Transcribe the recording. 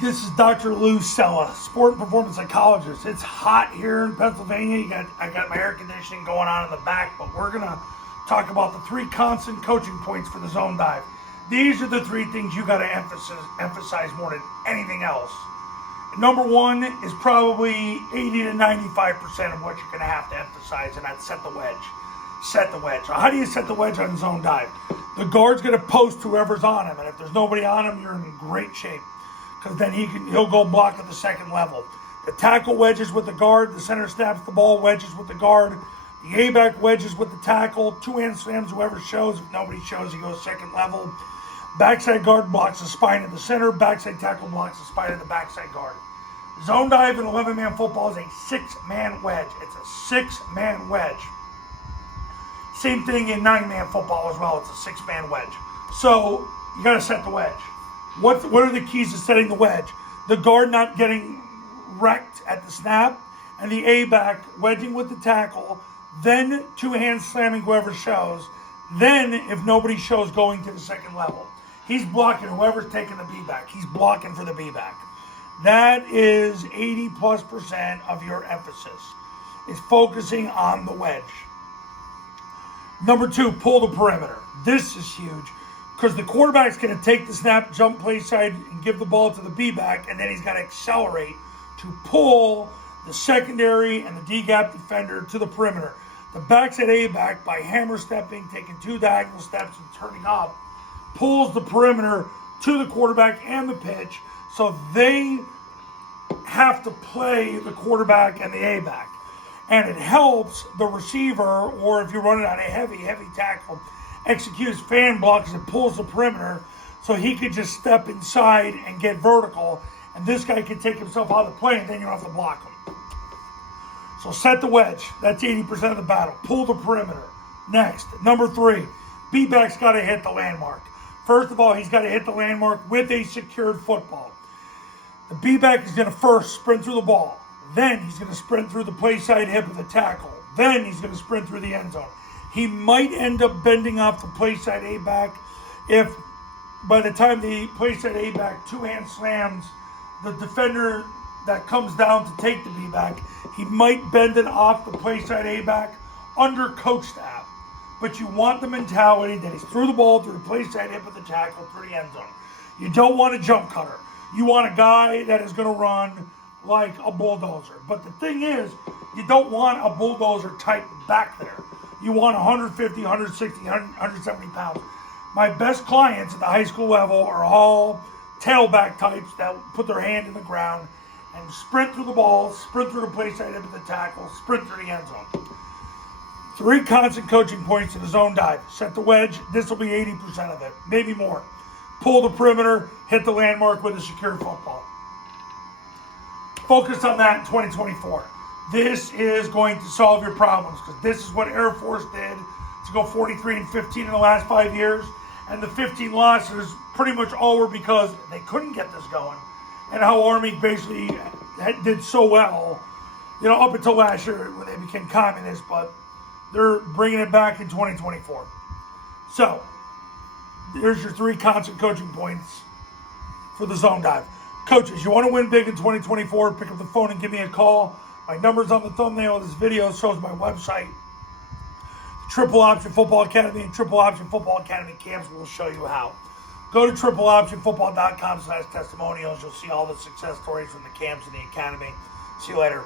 This is Dr. Lou Sella, sport and performance psychologist. It's hot here in Pennsylvania. I got my air conditioning going on in the back, but we're going to talk about the 3 constant coaching points for the zone dive. These are the 3 things you got to emphasize more than anything else. Number 1 is probably 80 to 95% of what you're going to have to emphasize, and that's set the wedge. Set the wedge. So how do you set the wedge on zone dive? The guard's going to post whoever's on him, and if there's nobody on him, you're in great shape, because then he'll go block at the second level. The tackle wedges with the guard, the center snaps the ball, wedges with the guard, the A-back wedges with the tackle, 2-hand slams whoever shows. If nobody shows, he goes second level. Backside guard blocks the spine of the center, backside tackle blocks the spine of the backside guard. Zone dive in 11-man football is a 6-man wedge. It's a 6-man wedge. Same thing in 9-man football as well. It's a 6-man wedge. So you got to set the wedge. What are the keys to setting the wedge? The guard not getting wrecked at the snap, and the A-back wedging with the tackle, then 2-hand slamming whoever shows, then if nobody shows, going to the second level. He's blocking whoever's taking the B-back. He's blocking for the B-back. That is 80+% of your emphasis, is focusing on the wedge. Number 2, pull the perimeter. This is huge, because the quarterback's going to take the snap, jump play side, and give the ball to the B-back, and then he's got to accelerate to pull the secondary and the D-gap defender to the perimeter. The backside A-back, by hammer stepping, taking 2 diagonal steps and turning up, pulls the perimeter to the quarterback and the pitch, so they have to play the quarterback and the A-back. And it helps the receiver, or if you're running on a heavy tackle, execute his fan block as it pulls the perimeter, so he could just step inside and get vertical, and this guy can take himself out of the play, and then you don't have to block him. So set the wedge. That's 80% of the battle. Pull the perimeter. Next, number 3, B-back's got to hit the landmark. First of all, he's got to hit the landmark with a secured football. The B-back is going to first sprint through the ball. Then he's going to sprint through the play side hip of the tackle. Then he's going to sprint through the end zone. He might end up bending off the play side A-back if by the time the play side A-back 2-hand slams the defender that comes down to take the B-back, he might bend it off the play side A-back under coach staff. But you want the mentality that he's through the ball, through the play side hip of the tackle, through the end zone. You don't want a jump cutter. You want a guy that is going to run like a bulldozer. But the thing is, you don't want a bulldozer type back there. You want 150, 160, 170 pounds. My best clients at the high school level are all tailback types that put their hand in the ground and sprint through the ball, sprint through the play side into the tackle, sprint through the end zone. 3 constant coaching points in the zone dive. Set the wedge. This will be 80% of it, maybe more. Pull the perimeter, hit the landmark with a secure football. Focus on that in 2024. This is going to solve your problems, because this is what Air Force did to go 43-15 in the last 5 years. And the 15 losses pretty much all were because they couldn't get this going. And how Army basically did so well, up until last year when they became communist, but they're bringing it back in 2024. So, here's your 3 constant coaching points for the zone dive. Coaches, you want to win big in 2024, pick up the phone and give me a call. My number's on the thumbnail of this video. Shows my website. Triple Option Football Academy and Triple Option Football Academy camps will show you how. Go to tripleoptionfootball.com/testimonials. You'll see all the success stories from the camps and the academy. See you later.